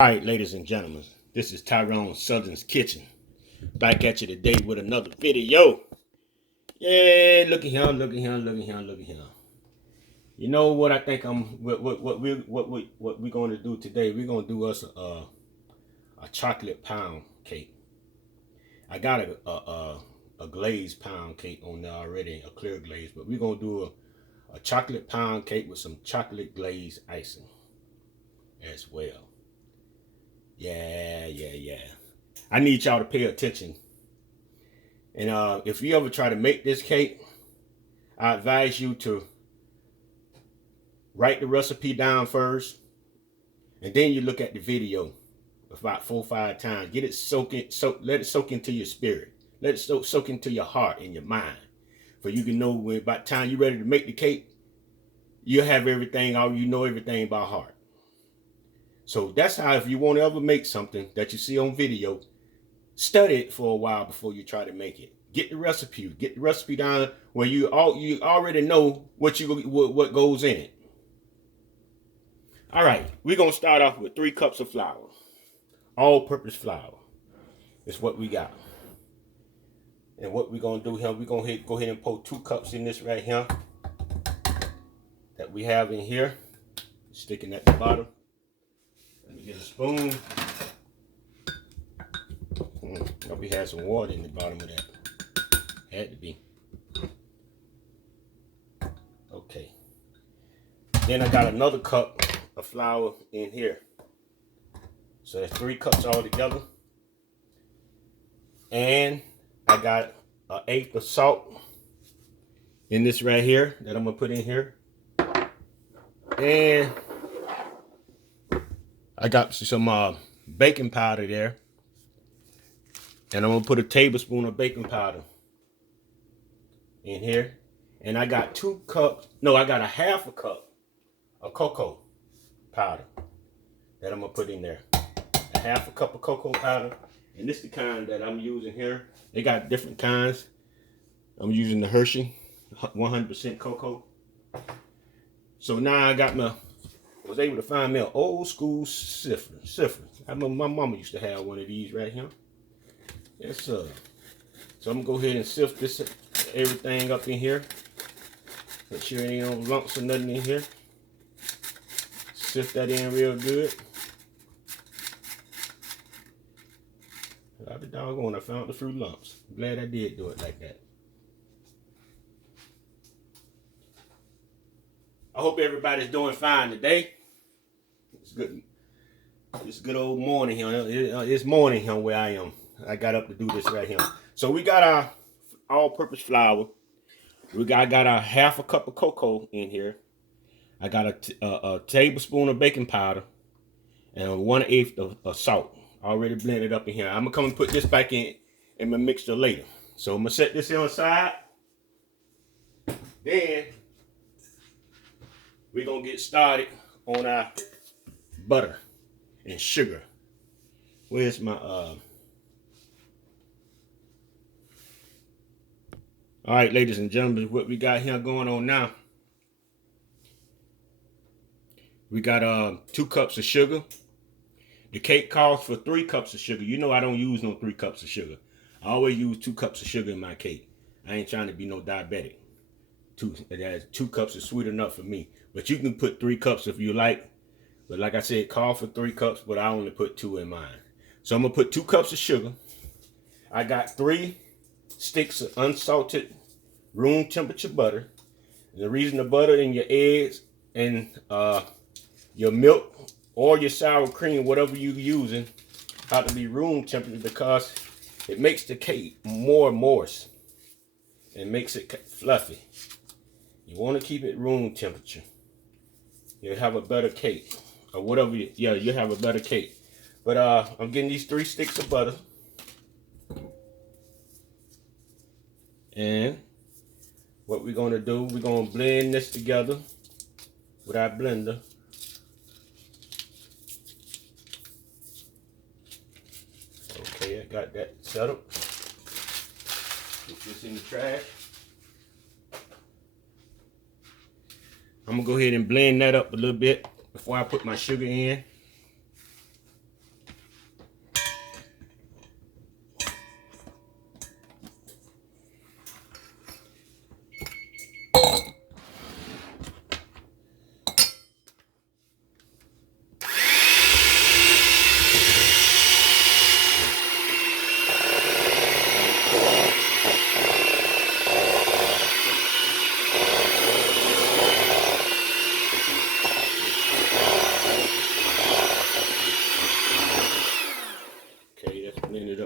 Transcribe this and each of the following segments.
All right, ladies and gentlemen, this is Tyron'e Southern's Kitchen. Back at you today with another video. Yeah, look at him, look at him, look at him, look at him. You know what I think we're going to do today? We're going to do us a chocolate pound cake. I got a glazed pound cake on there already, a clear glaze, but we're going to do a chocolate pound cake with some chocolate glazed icing as well. Yeah. I need y'all to pay attention. And if you ever try to make this cake, I advise you to write the recipe down first, and then you look at the video about 4 or 5 times. Get it let it soak into your spirit. Let it soak into your heart and your mind. For you can know when by the time you're ready to make the cake, you'll have everything, you know everything by heart. So that's how, if you want to ever make something that you see on video, study it for a while before you try to make it. Get the recipe down where you already know what goes in it. All right, we're gonna start off with 3 cups of flour, all-purpose flour. Is what we got. And what we're gonna do here, we're gonna go ahead and pour 2 cups in this right here that we have in here, sticking at the bottom. Let me get a spoon. We had some water in the bottom of that. Had to be. Okay. Then I got another cup of flour in here. So that's 3 cups all together. And I got 1/8 of salt in this right here that I'm gonna put in here. And I got some baking powder there. And I'm gonna put a tablespoon of baking powder in here. And I got 2 cups, no, I got 1/2 cup of cocoa powder that I'm gonna put in there. 1/2 cup of cocoa powder. And this is the kind that I'm using here. They got different kinds. I'm using the Hershey 100% cocoa. So now I was able to find me an old school sifter. I remember my mama used to have one of these right here. Yes, sir. So I'm gonna go ahead and sift everything up in here. Make sure there ain't no lumps or nothing in here. Sift that in real good. I'll be doggone, I found the fruit lumps. I'm glad I did do it like that. I hope everybody's doing fine today. It's good. It's good old morning here. It's morning here where I am. I got up to do this right here. So we got our all-purpose flour. I got a 1/2 cup of cocoa in here. I got a tablespoon of baking powder and 1/8 of salt. Already blended up in here. I'm gonna come and put this back in my mixture later. So I'm gonna set this on the side. Then we're gonna get started on our butter and sugar. Where's my all right, ladies and gentlemen, what we got here going on now. We got 2 cups of sugar. The cake calls for 3 cups of sugar. You know I don't use no 3 cups of sugar. I always use 2 cups of sugar in my cake. I ain't trying to be no diabetic. 2 cups is sweet enough for me. But you can put 3 cups if you like. But like I said, call for 3 cups, but I only put 2 in mine. So I'm gonna put 2 cups of sugar. I got 3 sticks of unsalted room temperature butter. And the reason the butter in your eggs and your milk or your sour cream, whatever you're using, ought to be room temperature, because it makes the cake more moist and makes it fluffy. You want to keep it room temperature. You'll have a better cake, or whatever. You'll have a better cake. But I'm getting these 3 sticks of butter, and what we're gonna do, we're gonna blend this together with our blender. Okay, I got that set up. Put this in the trash. I'm gonna go ahead and blend that up a little bit before I put my sugar in.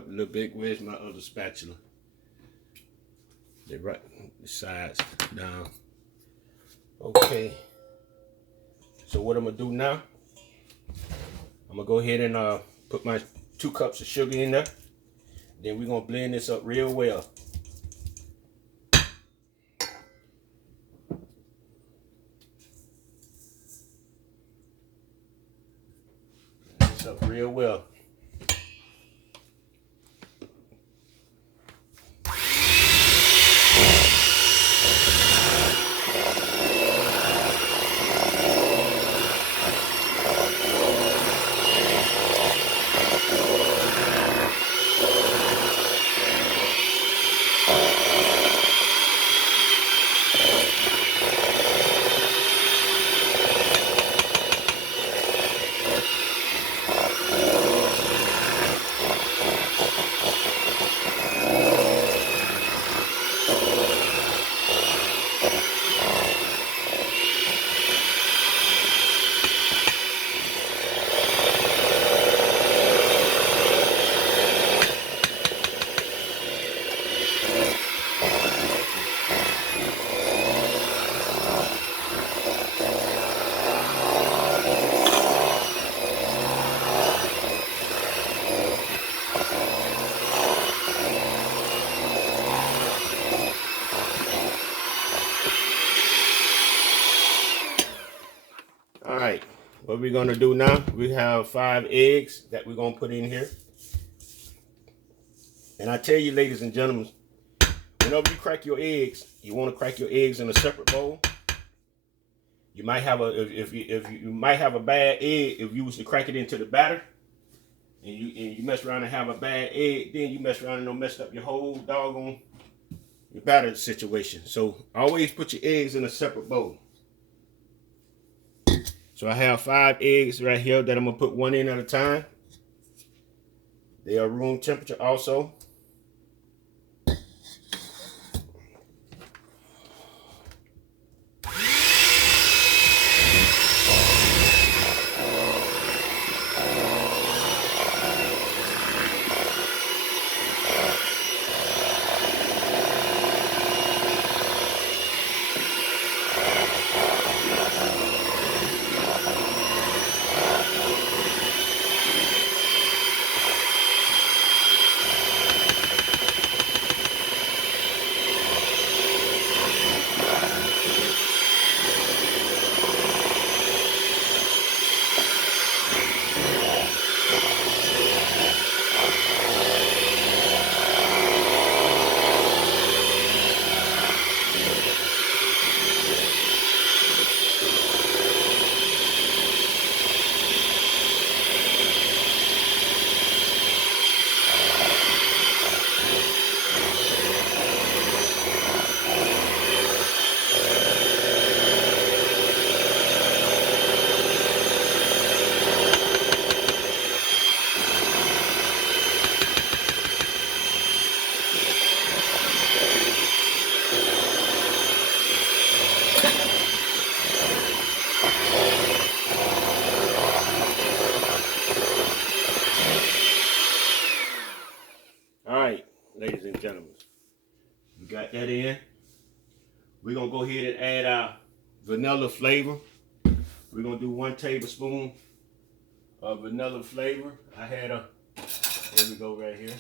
up a little bit. Where's my other spatula? They right the sides down. Okay. So what I'm gonna do now? I'm gonna go ahead and put my 2 cups of sugar in there. Then we're gonna blend this up real well. Blend this up real well. All right, what we're gonna do now, we have 5 eggs that we're gonna put in here. And I tell you, ladies and gentlemen, whenever you crack your eggs, you want to crack your eggs in a separate bowl. You might have you might have a bad egg if you was to crack it into the batter, and you mess around and have a bad egg, then you mess around and mess up your whole doggone your batter situation. So always put your eggs in a separate bowl. So I have 5 eggs right here that I'm gonna put one in at a time. They are room temperature also. All right, ladies and gentlemen, we got that in. We're gonna go ahead and add our vanilla flavor. We're gonna do 1 tablespoon of vanilla flavor. I had here we go right here.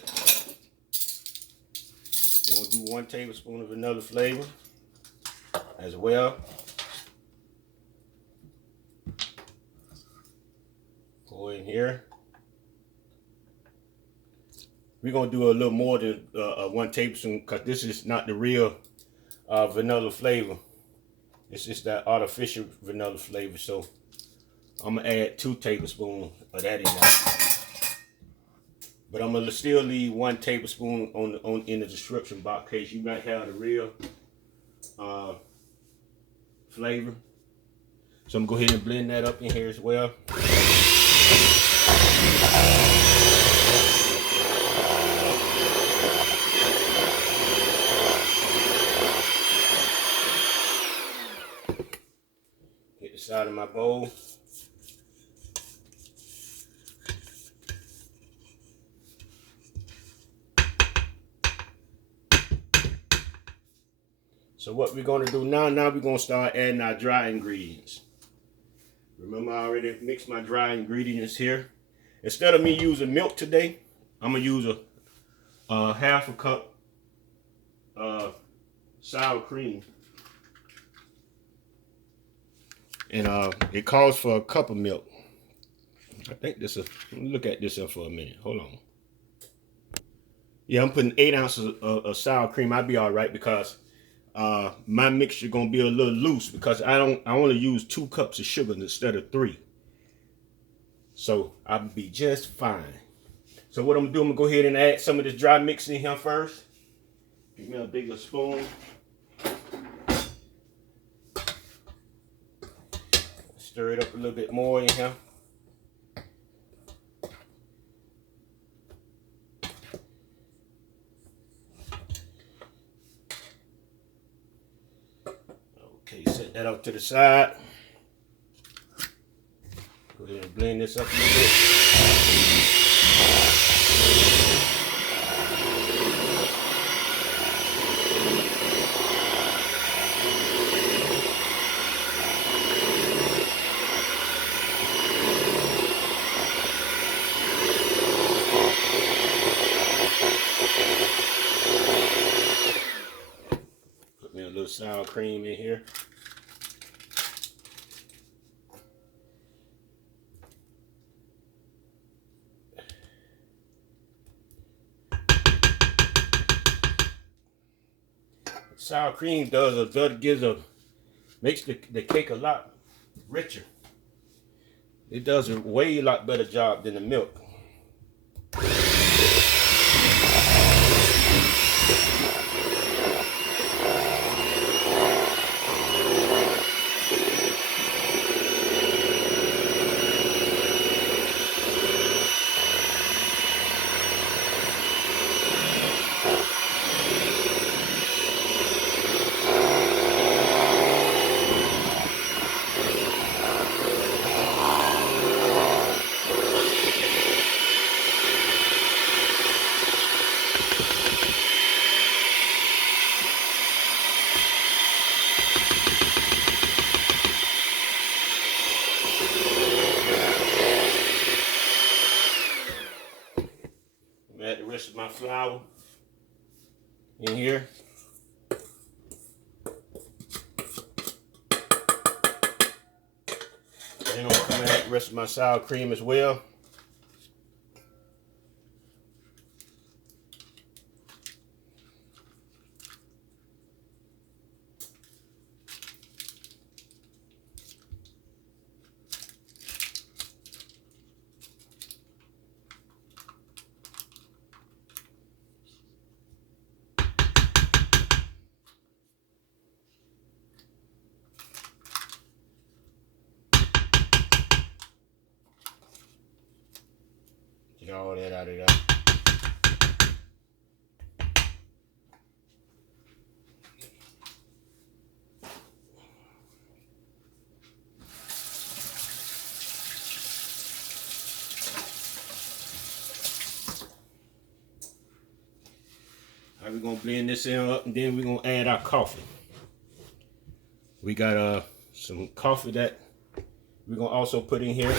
We're gonna do 1 tablespoon of vanilla flavor as well. Pour in here. We're gonna do a little more than 1 tablespoon because this is not the real vanilla flavor. It's just that artificial vanilla flavor. So I'm gonna add 2 tablespoons of that in there. But I'm gonna still leave 1 tablespoon on in the description box in case you might have the real flavor. So I'm gonna go ahead and blend that up in here as well. Get the side of my bowl. So what we're gonna do now, we're gonna start adding our dry ingredients. Remember, I already mixed my dry ingredients here. Instead of me using milk today, I'm gonna use a half a cup sour cream. And it calls for a cup of milk. I think this is, let me look at this up for a minute. Hold on. Yeah, I'm putting 8 ounces of sour cream. I'll be all right because my mixture gonna be a little loose because I only use 2 cups of sugar instead of 3. So I'll be just fine. So what I'm gonna do, I'm gonna go ahead and add some of this dry mix in here first. Give me a bigger spoon. Stir it up a little bit more in here. Okay, set that up to the side. Go ahead and blend this up a little bit. Put me a little sour cream in here. Sour cream makes the cake a lot richer. It does a way lot better job than the milk. Add the rest of my flour in here. Then I'm gonna add the rest of my sour cream as well. Get all that out of there. All right, we're gonna blend this in up, and then we're gonna add our coffee. We got some coffee that we're gonna also put in here.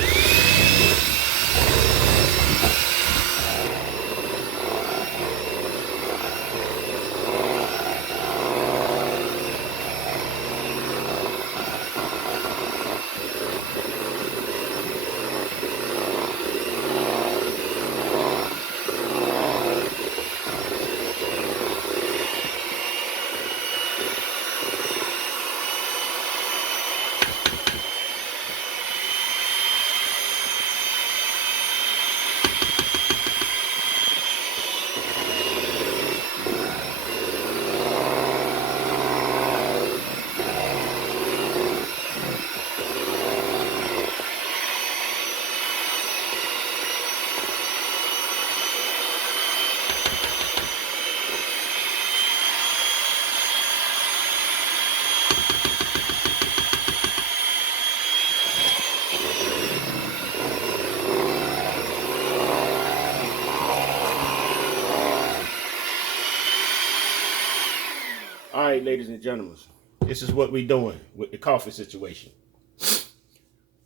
right, ladies and gentlemen, this is what we're doing with the coffee situation.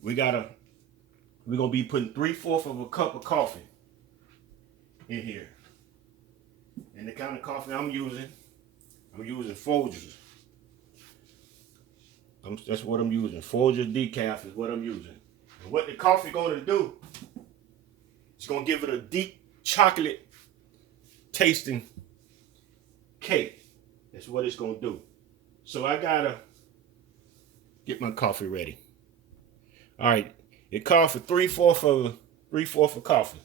We're gonna be putting 3/4 of a cup of coffee in here. And the kind of coffee I'm using Folgers. That's what I'm using. Folgers decaf is what I'm using. And what the coffee gonna do, it's gonna give it a deep chocolate tasting cake. That's what it's gonna do. So I gotta get my coffee ready. All right, it called for 3/4 of coffee.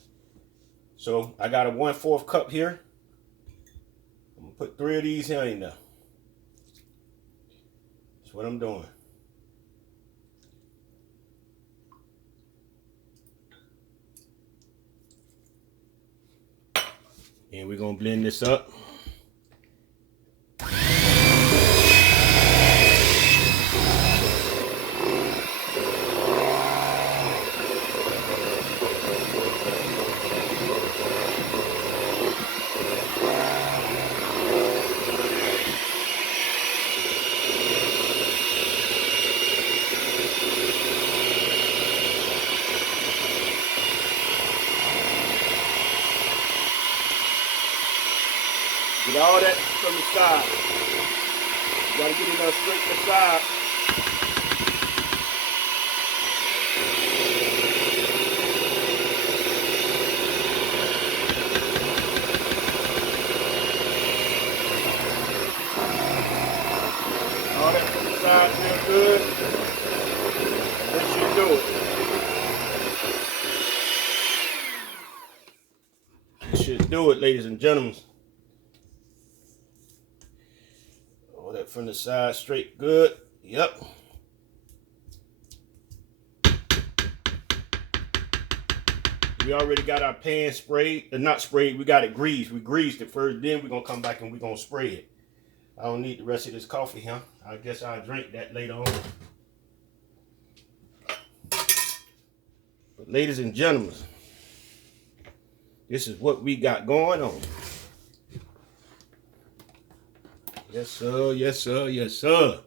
So I got a 1/4 cup here. I'm gonna put 3 of these here in there. That's what I'm doing. And we're gonna blend this up. Get all that from the side. You gotta get it straight to the side. All that from the side feel good. That should do it. That should do it, ladies and gentlemen. That from the side straight good. Yep. We already got our pan sprayed. Not sprayed, we got it greased. We greased it first, then we're gonna come back and we're gonna spray it. I don't need the rest of this coffee here. I guess I'll drink that later on. But ladies and gentlemen, this is what we got going on. Yes, sir. Yes, sir. Yes, sir.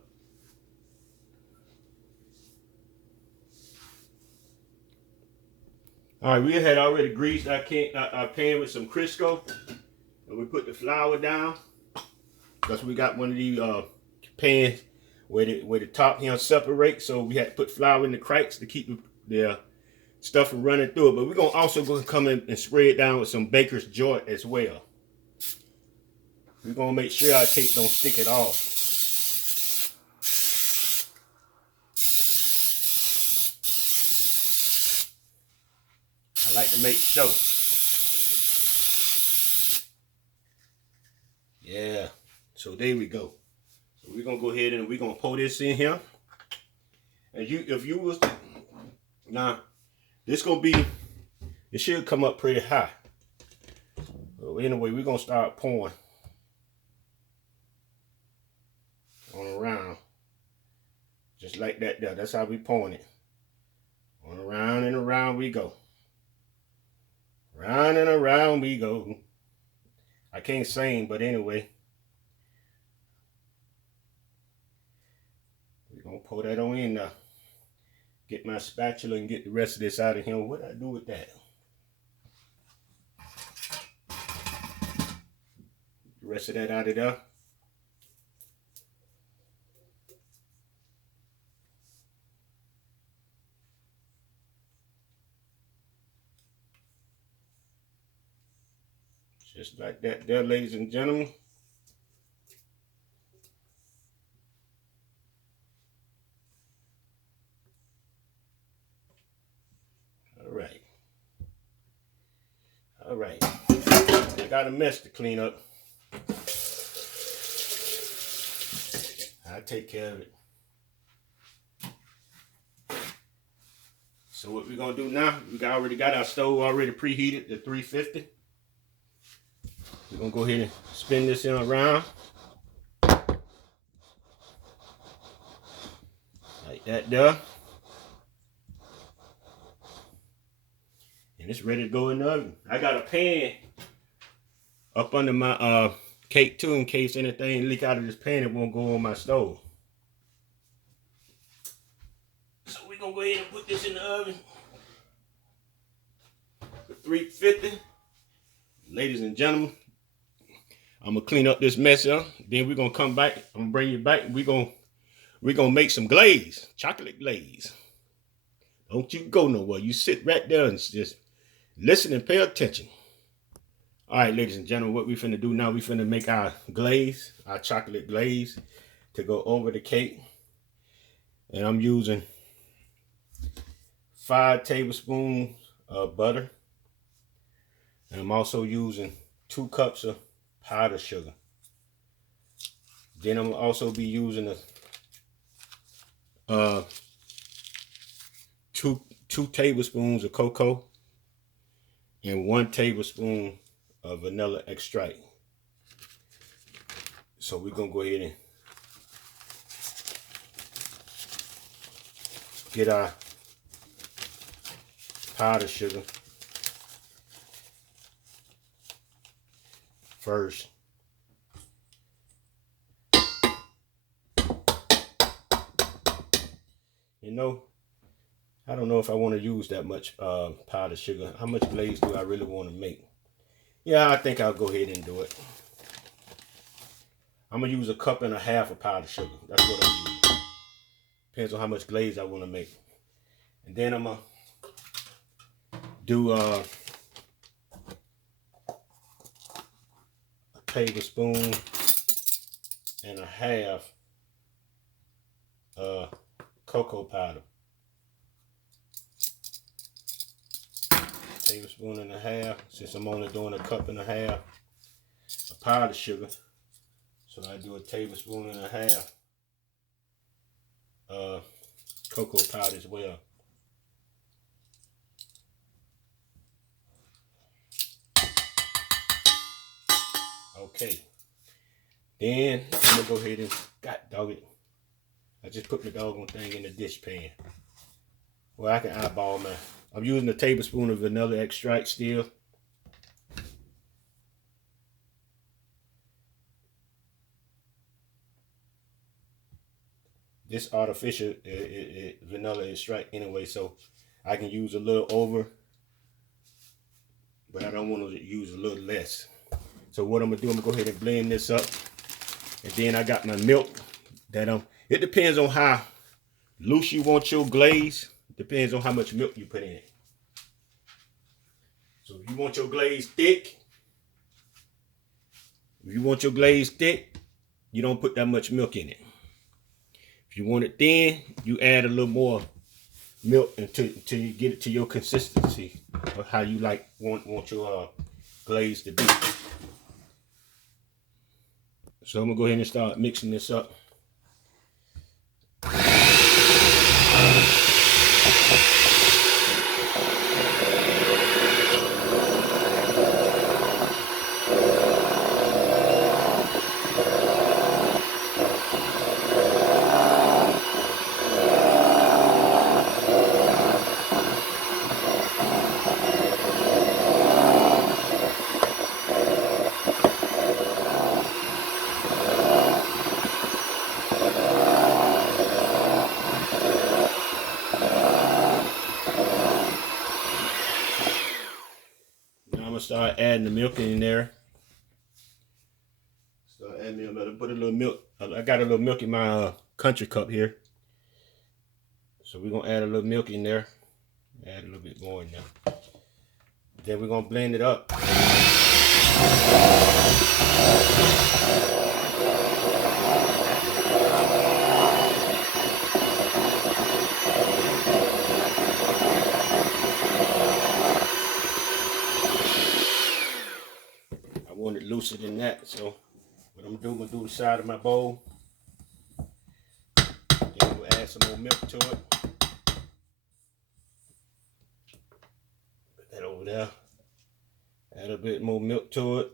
All right, we had already greased our pan with some Crisco, and we put the flour down. Because we got one of these pans where the top here separates, so we had to put flour in the cracks to keep the stuff from running through it. But we're gonna also come in and spray it down with some Baker's Joy as well. We're gonna make sure our tape don't stick at all. I like to make sure. Yeah, so there we go. So we're gonna go ahead and we're gonna pour this in here. And if you was now, this gonna be, it should come up pretty high. So anyway, we're gonna start pouring on around, just like that there. That's how we pouring it. On around and around we go. Round and around we go. I can't sing, but anyway. We're gonna pour that on in now. Get my spatula and get the rest of this out of here. What did I do with that? The rest of that out of there. Just like that there, ladies and gentlemen. All right. All right. I got a mess to clean up. I'll take care of it. So what we're gonna do now, we already got our stove already preheated to 350. We're gonna go ahead and spin this in around. Like that there. And it's ready to go in the oven. I got a pan up under my cake too, in case anything leak out of this pan, it won't go on my stove. So we're gonna go ahead and put this in the oven for 350. Ladies and gentlemen, I'm gonna clean up this mess up. Then we're gonna come back. I'm gonna bring you back. We're gonna make some glaze, chocolate glaze. Don't you go nowhere. You sit right there and just listen and pay attention. All right, ladies and gentlemen, what we finna do now, we finna make our glaze, our chocolate glaze to go over the cake. And I'm using 5 tablespoons of butter. And I'm also using 2 cups of powdered sugar. Then I'm also be using two tablespoons of cocoa and 1 tablespoon of vanilla extract. So we're gonna go ahead and get our powdered sugar first. You know, I don't know if I want to use that much powdered sugar. How much glaze do I really want to make? Yeah, I think I'll go ahead and do it. I'm going to use 1.5 cups of powdered sugar. That's what I'm using. Depends on how much glaze I want to make. And then I'm going to do 1 tablespoon and a half cocoa powder. 1.5 tablespoons, since I'm only doing 1.5 cups of powdered sugar. So I do 1.5 tablespoons cocoa powder as well. Okay. Then I'm gonna go ahead and, God dog it, I just put the doggone thing in the dish pan. Well, I can eyeball mine. I'm using 1 tablespoon of vanilla extract still. This artificial vanilla extract anyway, so I can use a little over, but I don't want to use a little less. So what I'm gonna do, I'm gonna go ahead and blend this up, and then I got my milk that it depends on how loose you want your glaze. Depends on how much milk you put in it. So if you want your glaze thick, you don't put that much milk in it. If you want it thin, you add a little more milk until you get it to your consistency of how you want your glaze to be. So I'm gonna go ahead and start mixing this up. Start adding the milk in there. Start adding milk. I'm gonna put a little milk. I got a little milk in my country cup here. So we're gonna add a little milk in there. Add a little bit more in there. Then we're gonna blend it up. Want it looser than that, so what I'm gonna do the side of my bowl. Then we'll add some more milk to it. Put that over there. Add a bit more milk to it.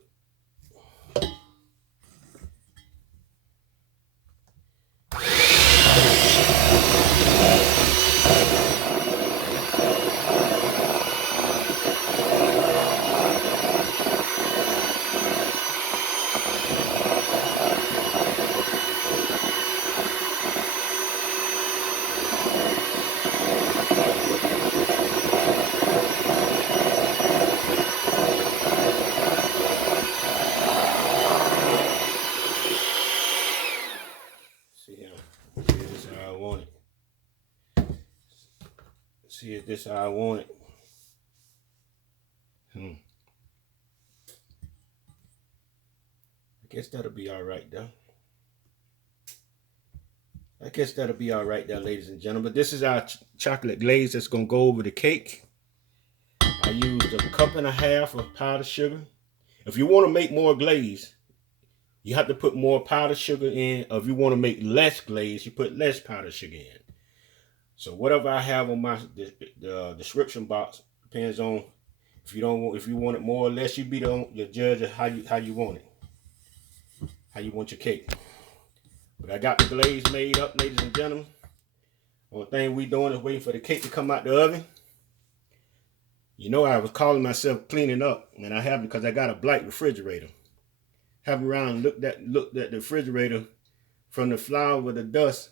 Is this how I want it? I guess that'll be all right though. I guess that'll be all right there, ladies and gentlemen. This is our chocolate glaze that's gonna go over the cake. I used a cup and a half of powdered sugar. If you want to make more glaze, you have to put more powdered sugar in. Or if you want to make less glaze, you put less powdered sugar in. So whatever I have on my description box depends on if you want it more or less. You be the judge of how you want it, how you want your cake. But I got the glaze made up, ladies and gentlemen. Only thing we doing is waiting for the cake to come out the oven. You know, I was calling myself cleaning up, and I haven't because I got a black refrigerator. Having around looked at the refrigerator from the flour with the dust.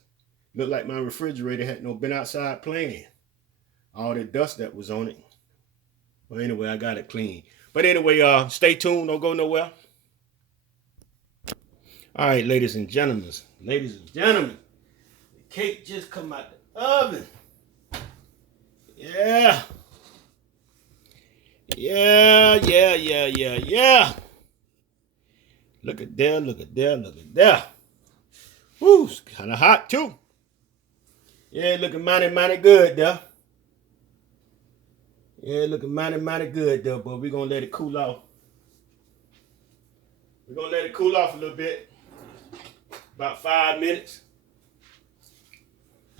Looked like my refrigerator had been outside playing. All the dust that was on it. Well, anyway, I got it clean. But anyway, stay tuned. Don't go nowhere. All right, ladies and gentlemen. Ladies and gentlemen. The cake just come out the oven. Yeah. Yeah. Look at there, look at there, look at there. Woo, it's kind of hot too. Yeah, looking mighty good there. Yeah, looking mighty good there, but we're going to let it cool off. We're going to let it cool off a little bit. About 5 minutes.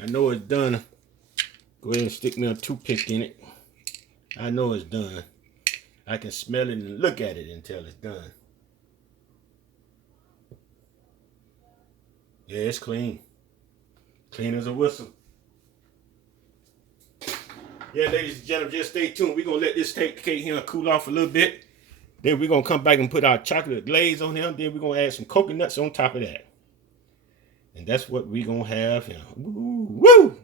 I know it's done. Go ahead and stick me a toothpick in it. I know it's done. I can smell it and look at it until it's done. Yeah, it's clean. Clean as a whistle. Yeah, ladies and gentlemen, just stay tuned. We're going to let this cake here cool off a little bit. Then we're going to come back and put our chocolate glaze on here. Then we're going to add some coconuts on top of that. And that's what we're going to have here. Woo, woo!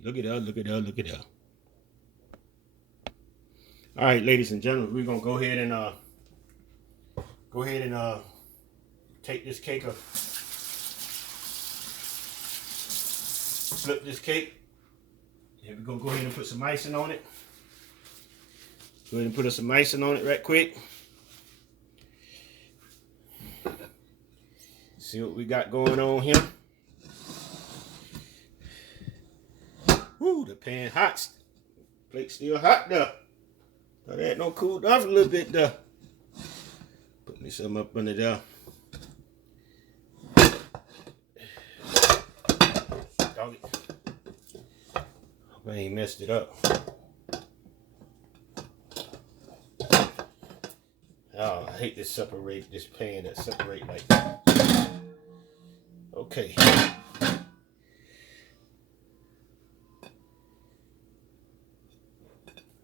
Look at that, look at that, look at that. All right, ladies and gentlemen, we're going to go ahead and take this cake up. Flip this cake. And we're going to go ahead and put some icing on it. Go ahead and put some icing on it right quick. See what we got going on here. Woo, the pan hot. Plate still hot there. Thought that don't cool off a little bit there. Put me some up under there. Dog it. Hope I ain't messed it up. Oh, I hate to separate this pan that separate like that. Okay.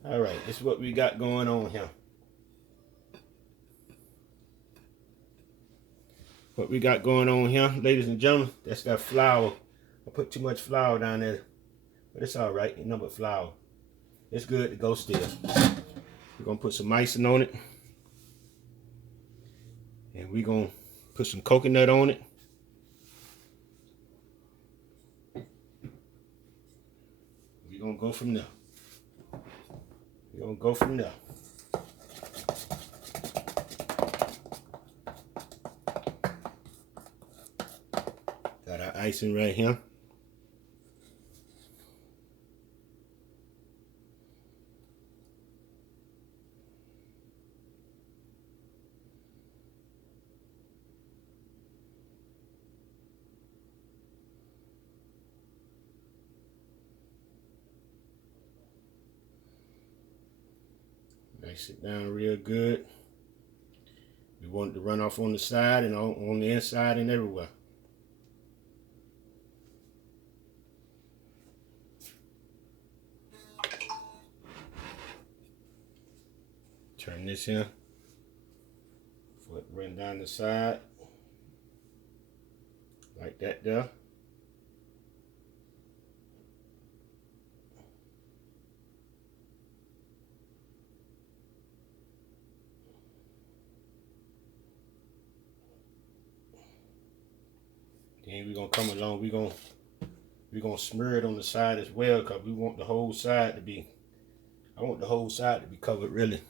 All right, this is what we got going on here. What we got going on here, ladies and gentlemen, that's that flour. I put too much flour down there, but it's all right. Ain't nothing but flour. It's good to go still. We're gonna put some icing on it, and we're gonna put some coconut on it. We're gonna go from there. We're gonna go from there. Got our icing right here. Ice it down real good. We want it to run off on the side and on the inside and everywhere. Turn this here. Foot run down the side. Like that there. Then we're gonna come along, we're gonna smear it on the side as well, because we want the whole side to be I want the whole side to be covered really.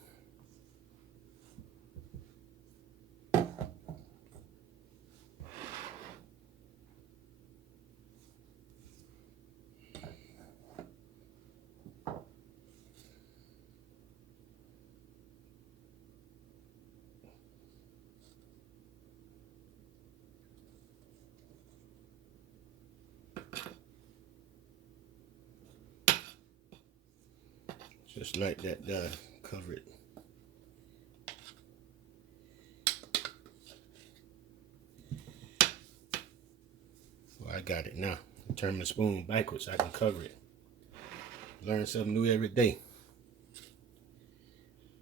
Just like that, cover it. Well, I got it now. Turn the spoon backwards, I can cover it. Learn something new every day.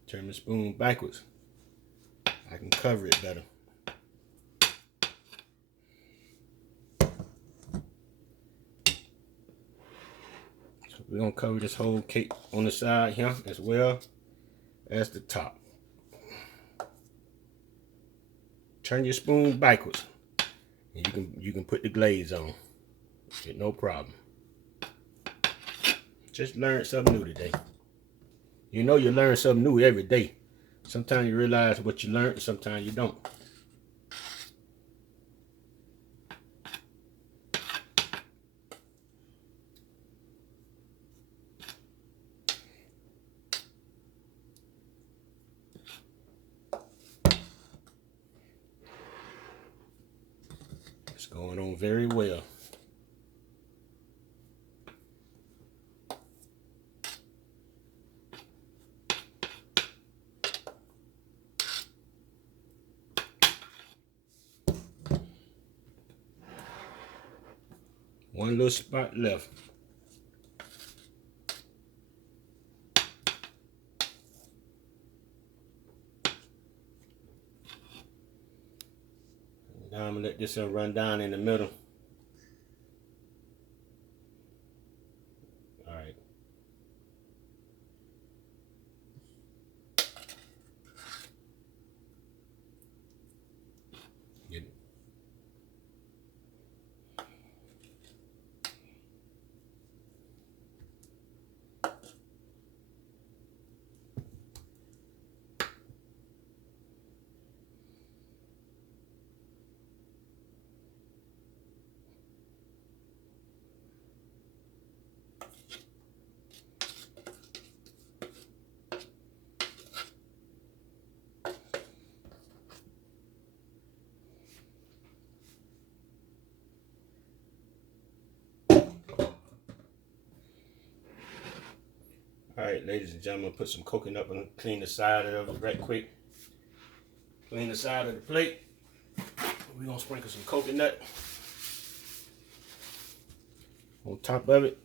Turn the spoon backwards, I can cover it better. So we're gonna cover this whole cake on the side here as well as the top. Turn your spoon backwards, and you can put the glaze on. Get no problem. Just learn something new today. You know you learn something new every day. Sometimes you realize what you learned, sometimes you don't. It's going on very well. One little spot left. Now I'm gonna let this one run down in the middle. All right. Get it. All right, ladies and gentlemen, put some coconut and clean the side of it right quick. Clean the side of the plate. We're gonna sprinkle some coconut on top of it.